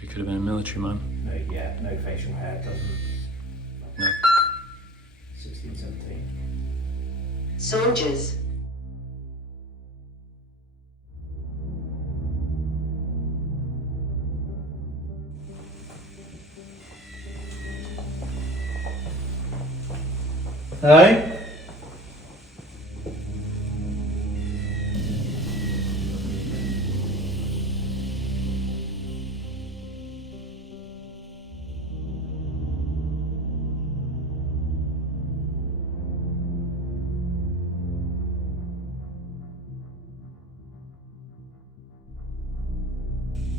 So he could have been a military man. No, yeah, no facial hair, doesn't. No. 16, 17. Soldiers. Hello?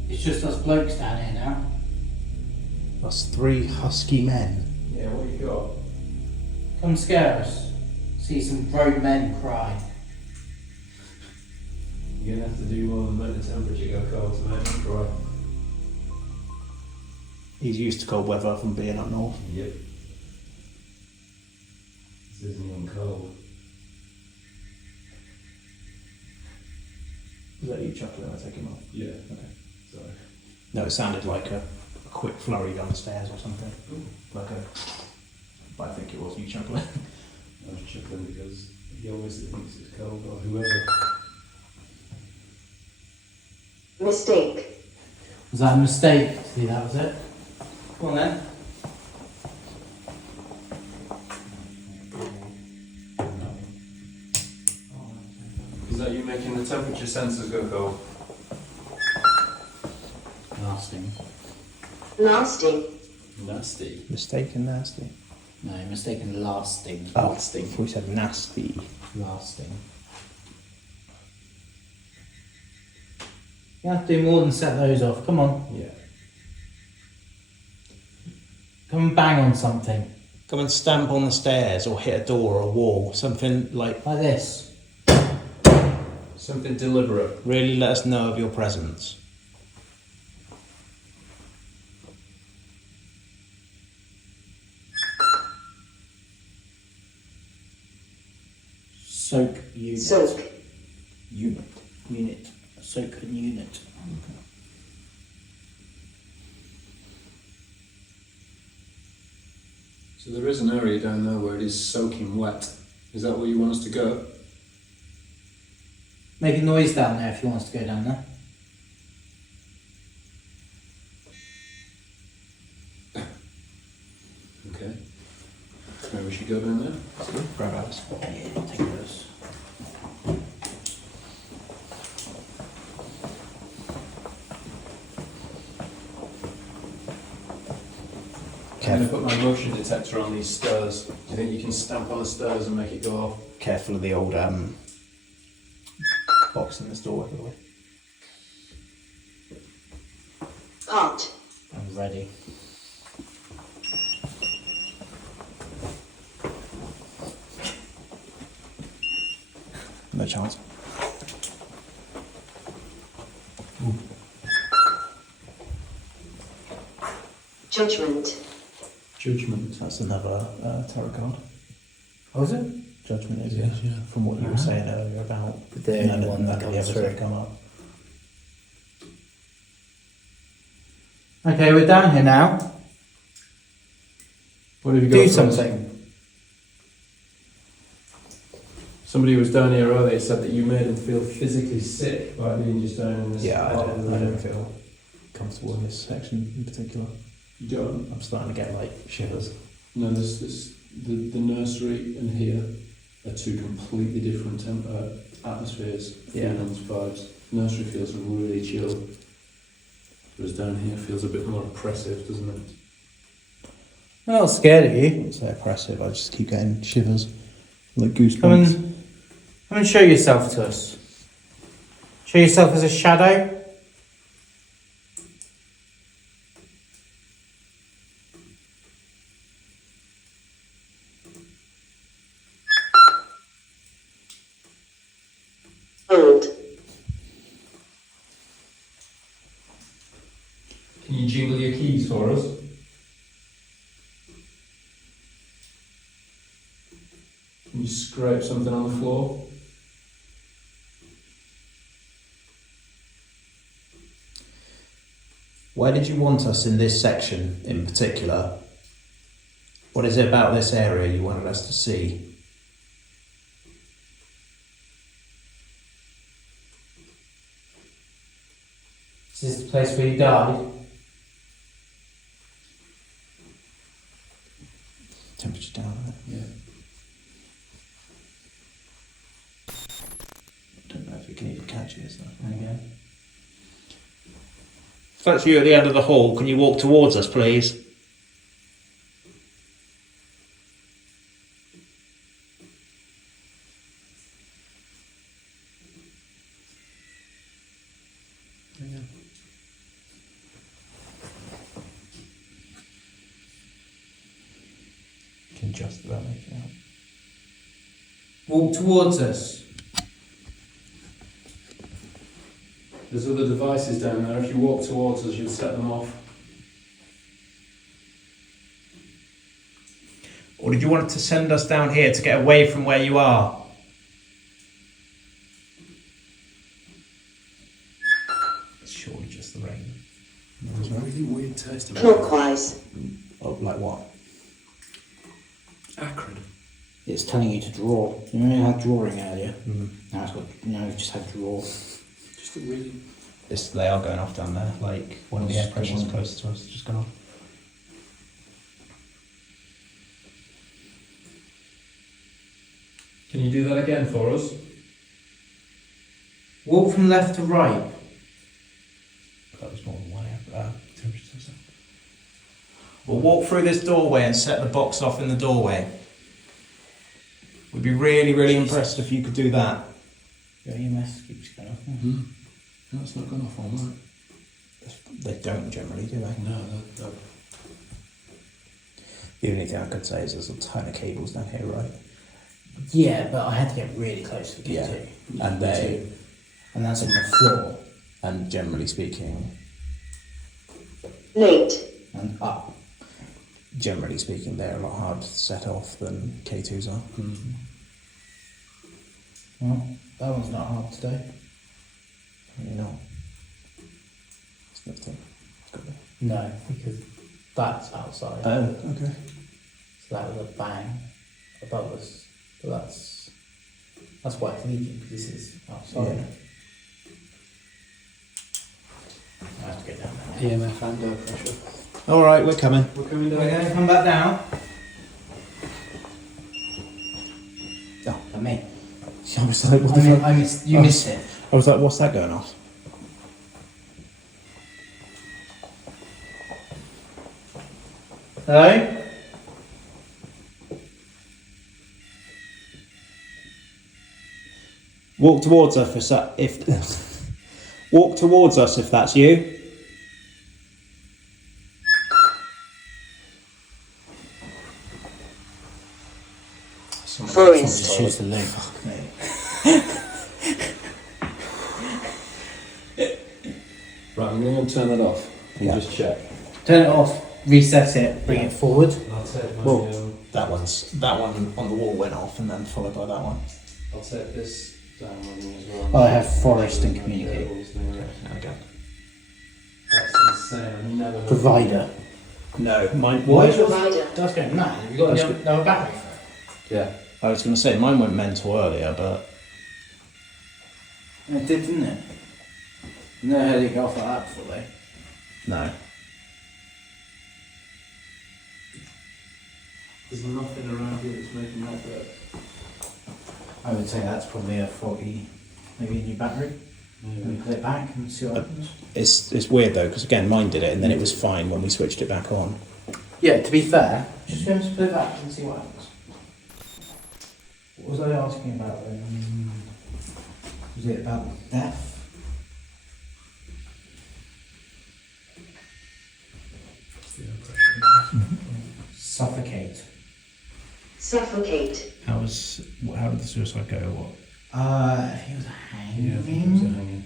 It's just us blokes down here now. That's 3 husky men. Yeah, what you got? Come scare us. See some grown men cry. You're gonna have to do more than make the temperature go cold to make them cry. He's used to cold weather from being up north. Yep. This isn't even cold. Is that you chuckling when I take him off? Yeah. Okay. Sorry. No, it sounded like a quick flurry down the stairs or something. Ooh. Like a... But I think it was you chuckling. I was chuckling because he obviously thinks it's cold, or whoever. Mistake. Was that a mistake? See, that was it. Come on then. Is that you making the temperature sensors go cold? Lasting. Nasty. Nasty. Mistaken nasty. No, mistaken lasting. Oh, Lasting. we said nasty. Lasting. You have to do more than set those off. Come on. Yeah. Come and bang on something. Come and stamp on the stairs or hit a door or a wall. Something like... Like this. Something deliberate. Really let us know of your presence. Soak unit. Soak. Unit. Unit. Soak and unit. So there is an area down there where it is soaking wet. Is that where you want us to go? Make a noise down there if he wants to go down there. Okay. Maybe we should go down there. Grab ours. Yeah, take those. I'm going to put my motion detector on these stairs. Do you think you can stamp on the stairs and make it go off? Careful of the old box in this doorway, by the way. Cart. I'm ready. No chance. Judgment. Judgment. That's another tarot card. Oh, is it? Judgment is, Yeah, yeah. From what you were saying earlier about The only none of one that the comes others through. have come up. Okay, we're down here now. What have you got? Do for us? something. Somebody who was down here earlier said that you made him feel physically sick by being just down in this Yeah, I part of the don't room. feel comfortable in this section in particular. You don't? I'm starting to get like shivers. No, the nursery and here are two completely different atmospheres, Yeah. feelings, vibes. Nursery feels really chill, whereas down here feels a bit more oppressive, doesn't it? I'm not scared of I you. wouldn't say oppressive, I just keep getting shivers. Like goosebumps. Come and show yourself to us. Show yourself as a shadow. Old. Can you jingle your keys for us? Can you scrape something on the floor? Where did you want us in this section in particular? What is it about this area you wanted us to see? Is this the place where you died? Temperature down a bit. Yeah. Don't know if you can even catch it. So. Okay. If that's you at the end of the hall, can you walk towards us, please? Can just about make it out. Walk towards us. There's other devices down there. If you walk towards us, you'll set them off. Or did you want to send us down here to get away from where you are? It's surely just the rain. There's a really weird taste of it. Clockwise. Oh, like what? Acrid. It's telling you to draw. You know you had drawing earlier? Mm-hmm. Now it's got, now you've just had draw. Just a really... They are going off down there, like one of the air What's pressures going on? close to us just gone off. Can you do that again for us? Walk from left to right. That was more than one air temperature sensor. We'll walk through this doorway and set the box off in the doorway. We'd be really, really impressed if you could do that. Your EMS keeps going off. Mm-hmm. No, it's not gone off all night. They don't generally, do they? No, no. The only thing I could say is there's a ton of cables down here, right? Yeah, but I had to get really close to Yeah. get to. And they, And that's on the floor. and generally speaking, Late. And up. generally speaking, they're a lot harder to set off than K2s are. Mm-hmm. Well, that one's not hard today. You know. It's nothing. It's got No, because that's outside. Oh, okay. So that was a bang above us. But that's why it's leaking, because this is outside. Yeah. I have to get down there. EMF and air pressure. All right, we're coming. We're coming We're down. going to come back down. Oh, I mean, I was like, what the fuck? you Oh. missed it. I was like, what's that going off? Hello? Walk towards us if walk towards us if that's you. Forest. Choose the link. Right, I'm going to turn that off. And Yeah. just check. Turn it off, reset it, bring it forward. I'll take my, Well- That one on the wall went off, and then followed by that one. I'll take this down with me as well. I have forest and communicate. There we go. That's insane. I've never heard Provider. No, mine. Why Mine is yours? Provider. That's going mad. Have you got That's no, good. no battery for it? Yeah. I was going to say mine went mental earlier, but It did, didn't it? Never had it go off like that before, though. no. There's nothing around here that's making that work. I would say that's probably a faulty, maybe a new battery. Maybe. Put it back and see what happens. It's weird though, because again, mine did it, and then it was fine when we switched it back on. Yeah, to be fair, just go and put it back and see what happens. What was I asking about? Was it about death? Suffocate. Suffocate. How did the suicide go? What? He was hanging. Yeah, I think it was a hanging.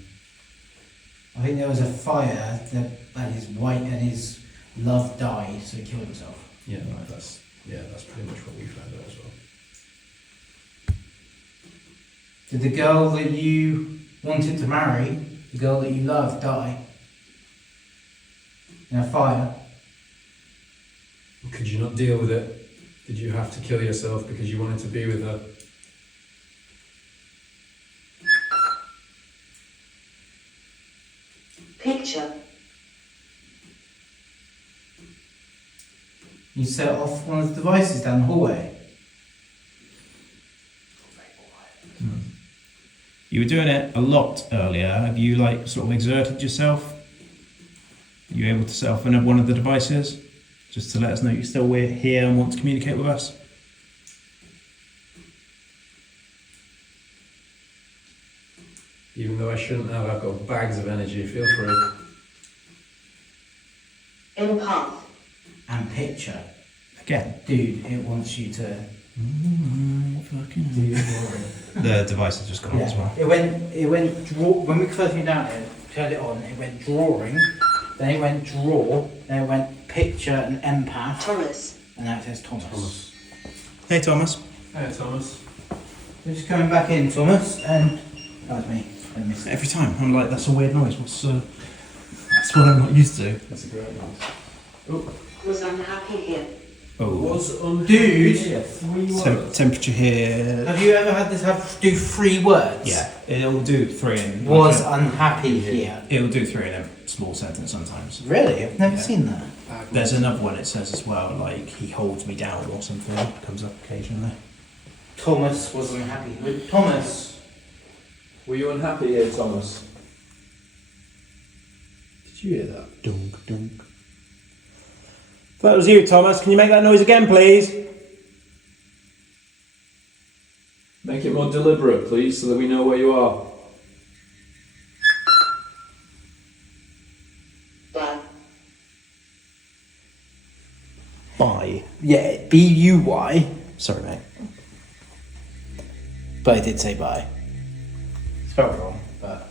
I think there was a fire that his wife and his love died, so he killed himself. Yeah, right, that's pretty much what we found out as well. Did the girl that you wanted to marry, the girl that you loved, die? in a fire. Could you not deal with it? Did you have to kill yourself because you wanted to be with her? Picture. You set off one of the devices down the hallway. You were doing it a lot earlier. Have you like sort of exerted yourself? Are you able to set off one of the devices? Just to let us know you're still here and want to communicate with us? Even though I shouldn't have, I've got bags of energy, feel free. Empath. And picture. Again. Dude, it wants you to Fucking do your drawing. The device has just gone on as well. It went when we first came down here, turned it on, it went drawing, then it went draw, then it went picture and empath, Thomas. and now it says Thomas. Hey Thomas. Hey, Thomas. We're just coming back in, Thomas, and that was me. I missed it. Every time I'm like, that's a weird noise. That's what I'm not used to. That's a great one. Was unhappy here. Oh. Was on Dude, Temperature here. have you ever had this have to do 3 words? Yeah, it'll do 3 in. Was unhappy here. It'll do 3 in a small sentence sometimes. Really? I've never Yeah. seen that. There's another one it says as well, like he holds me down or something. Comes up occasionally. Thomas was unhappy. Thomas. Were you unhappy here, Thomas? Did you hear that? Dunk, dunk. If that was you, Thomas, can you make that noise again, please? Make it more deliberate, please, so that we know where you are. Bye. Bye. Yeah, B-U-Y. Sorry, mate. But I did say bye. Spelled wrong, but...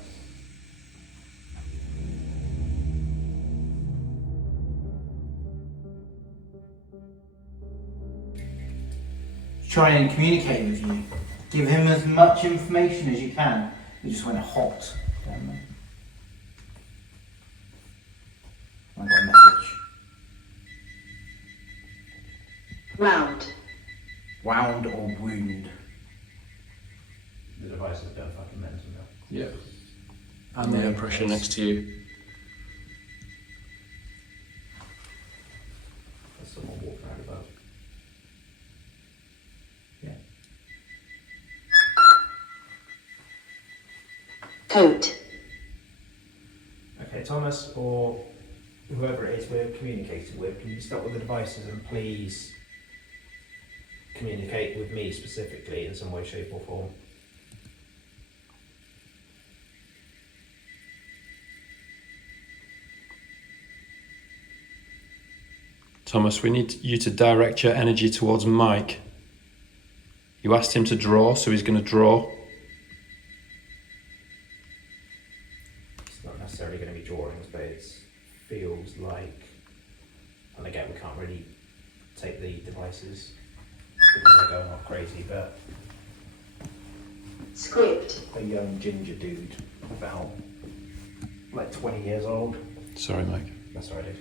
Try and communicate with you. Give him as much information as you can. He just went hot. Damn it. I got a message. Round. Wound or wound. The device has gone fucking mental now. Yeah. And the air pressure next to you. There's someone walking around above. Yeah. Coat. Okay, Thomas or whoever it is we're communicating with, can you stop with the devices and please communicate with me specifically in some way, shape or form? Thomas, we need you to direct your energy towards Mike. You asked him to draw, so he's going to draw. It's not necessarily going to be drawings, but it feels like, and again, we can't really take the devices because they're going off crazy, but Script. a young ginger dude, about like 20 years old. Sorry, Mike. That's what I did.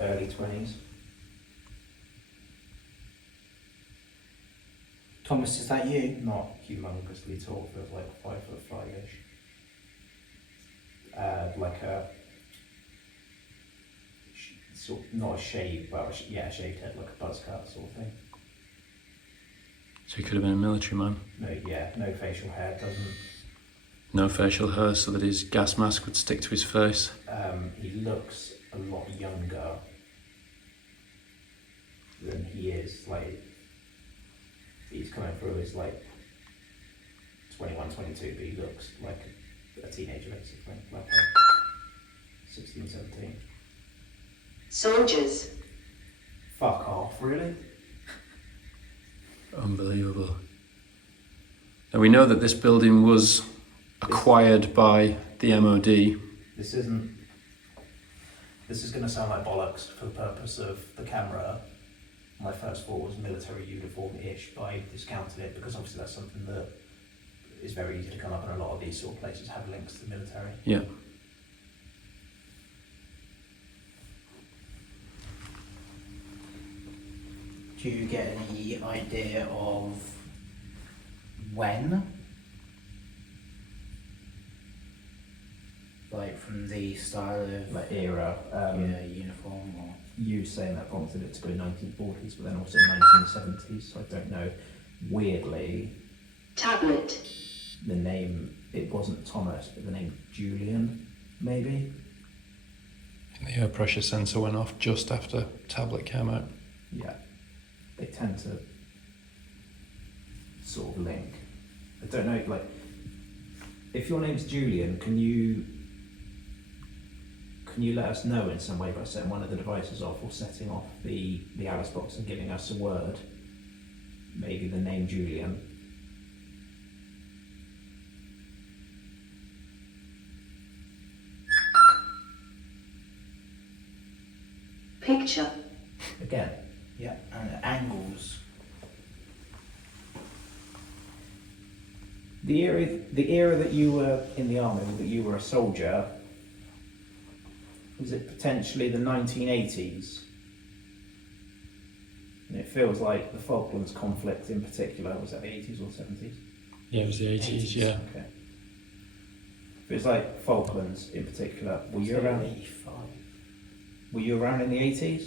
Early 20s. Thomas, is that you? Not humongously tall, but like 5'5"-ish. Like a sort not a shave, but a shaved head, like a buzz cut sort of thing. So he could have been a military man. No facial hair, doesn't. No facial hair, so that his gas mask would stick to his face. He looks a lot younger than he is. Like he's coming through as like 21, 22, but he looks like a teenager basically, like a 16, 17. Soldiers. Fuck off, really? Unbelievable. Now we know that this building was acquired by the MOD. This is going to sound like bollocks for the purpose of the camera. My first thought was military uniform-ish, but I discounted it because obviously that's something that is very easy to come up, and a lot of these sort of places have links to the military. Yeah. Do you get any idea of when? Like from the style of Like era. yeah, uniform or You saying that prompted it to go 1940s, but then also 1970s. So I don't know. Weirdly, Tablet. the name, it wasn't Thomas, but the name Julian, maybe. The air pressure sensor went off just after tablet came out. Yeah. They tend to sort of link. I don't know, like, if your name's Julian, can you let us know in some way by setting one of the devices off or setting off the Alice box and giving us a word? Maybe the name Julian. Picture. Again. yeah, and angles. The era that you were in the army, that you were a soldier, was it potentially the 1980s? And it feels like the Falklands conflict in particular, was that the 80s or 70s? Yeah, it was the 80s, yeah. Okay. Feels like Falklands in particular. Were you around? 85. Were you around in the 80s?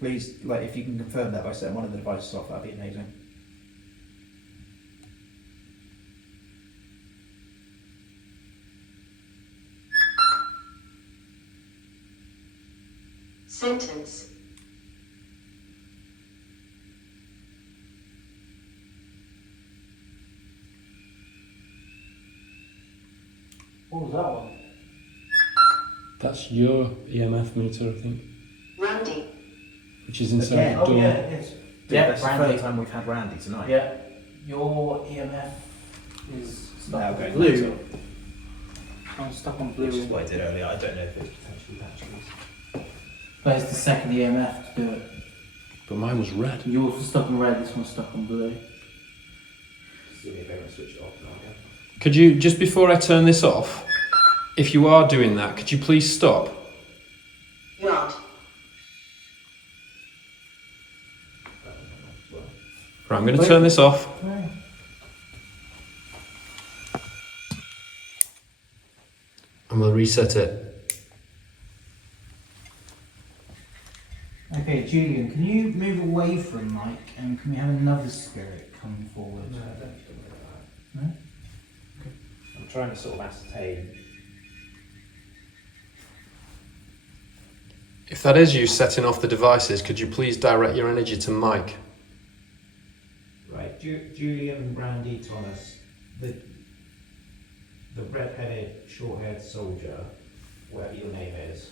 Please, like, if you can confirm that by setting one of the devices off, that'd be amazing. Sentence. What was that one? That's your EMF meter, I think, Randy. which is inside Again? the Oh door. yeah, it is. Yeah, That's the Randy. third time we've had Randy tonight. Yeah, your EMF is stuck Now on going blue. mental. I'm stuck on Which is blue. what I did earlier. I don't know if it's potentially batteries. But it's the second EMF to do it. But mine was red. Yours was stuck on red, this one's stuck on blue. Do me a favour and switch it off now again. Could you, just before I turn this off, if you are doing that, could you please stop? Yard. Right, I'm going to turn this off. And we'll reset it. Okay, Julian, can you move away from Mike and can we have another spirit come forward? No, I don't feel like that. No? I'm trying to sort of ascertain. If that is you setting off the devices, could you please direct your energy to Mike? Right, Julian Randy Thomas, the red-headed, short-haired soldier, whatever your name is.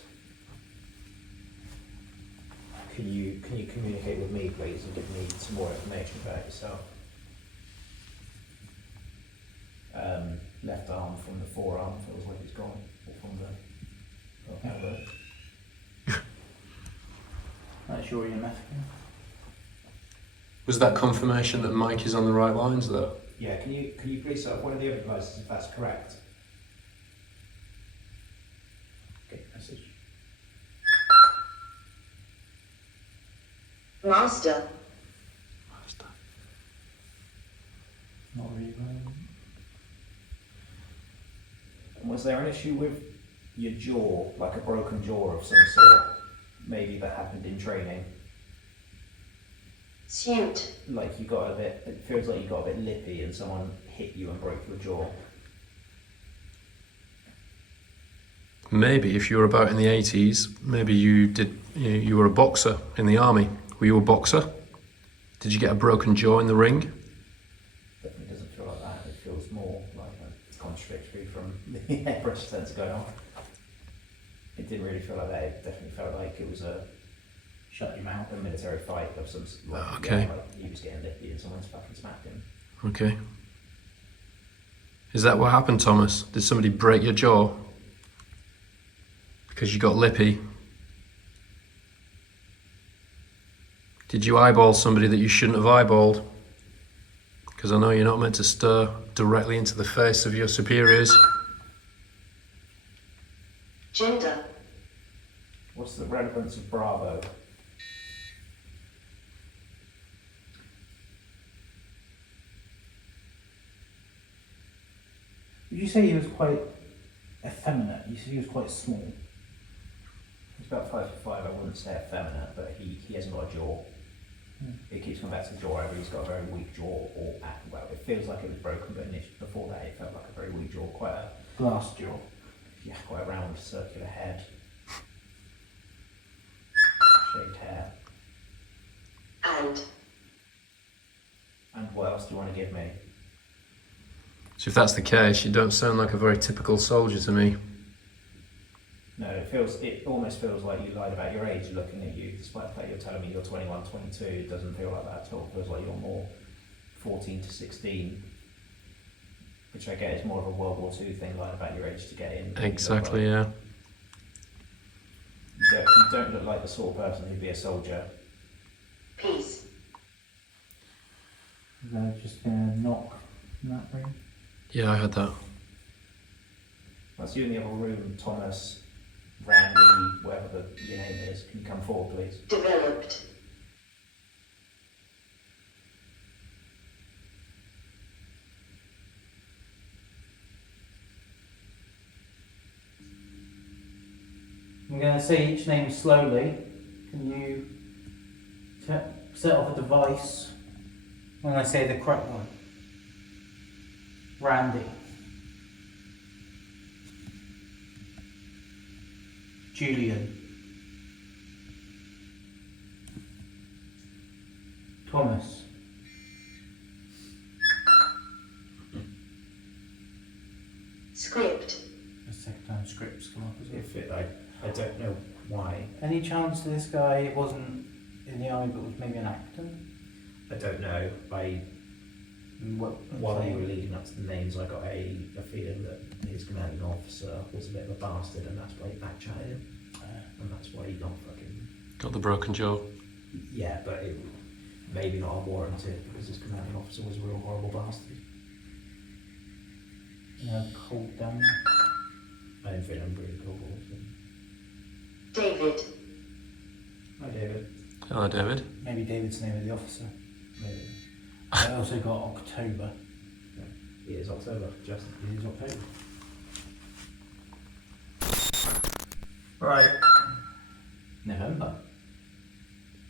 Can you communicate with me, please, and give me some more information about yourself? Left arm from the forearm feels like it's gone, or from the elbow. That's your EMF. Was that confirmation that Mike is on the right lines, though? Yeah, can you please set up one of the other devices if that's correct? Okay, message. Master. Not really. And was there an issue with your jaw, like a broken jaw of some sort? Maybe that happened in training? Suit. Like you got a bit, it feels like you got a bit lippy and someone hit you and broke your jaw. Maybe if you were about in the 80s, maybe you were a boxer in the army. Were you a boxer? Did you get a broken jaw in the ring? Definitely doesn't feel like that. It feels more like it's contradictory from the air pressure sensor going on. It didn't really feel like that. It definitely felt like it was a Shut your mouth. military fight of some sort. Like, Okay. yeah, like he was getting lippy and someone's fucking smacked him. Okay. Is that what happened, Thomas? Did somebody break your jaw? Because you got lippy? Did you eyeball somebody that you shouldn't have eyeballed? Because I know you're not meant to stare directly into the face of your superiors. Gender. What's the relevance of Bravo? Would you say he was quite effeminate? You said he was quite small. He's about 5'5". I wouldn't say effeminate, but he hasn't got a jaw. It keeps coming back to the jaw. He's got a very weak jaw, well, it feels like it was broken, but before that, it felt like a very weak jaw. Quite a Glass jaw. quite a round, circular head, shaved hair. And what else do you want to give me? So if that's the case, you don't sound like a very typical soldier to me. No, it almost feels like you lied about your age looking at you, despite the fact you're telling me you're 21, 22. It doesn't feel like that at all. It feels like you're more 14 to 16, which I get is more of a World War II thing, lying about your age to get in. Exactly, yeah. You don't look like the sort of person who'd be a soldier. Peace. They're just gonna knock in that room. Yeah, I had that. That's you in the other room, Thomas, Randy, whatever your name is. Can you come forward, please? Developed. I'm going to say each name slowly. Can you set off a device when I say the correct one? Randy. Julian. Thomas. Script. The second time scripts come up as well. I don't know why. Any chance to this guy wasn't in the army but was maybe an actor? I don't know. While you were leading up to the names, I got a feeling that his commanding officer was a bit of a bastard, and that's why he backchatted him. And that's why he not fucking... Got the broken jaw. Yeah, but it maybe not unwarranted, because his commanding officer was a real horrible bastard. Cold down. I didn't feel him really cool. David. Hi, David. Hello, David. Maybe David's the name of the officer. Maybe. I also got October. It is October, just. It is October. Right. November.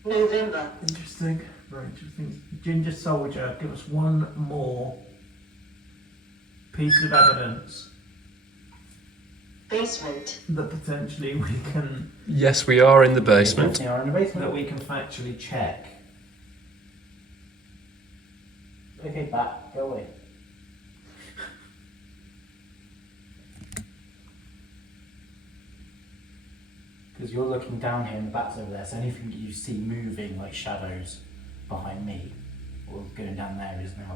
November. Interesting, very interesting. Ginger Soldier, give us one more piece of evidence Basement. that potentially we can Yes, we are in the basement. They are in the basement. that we can factually check. Okay, bat, go away. Because you're looking down here and the bat's over there, so anything you see moving like shadows behind me or going down there is now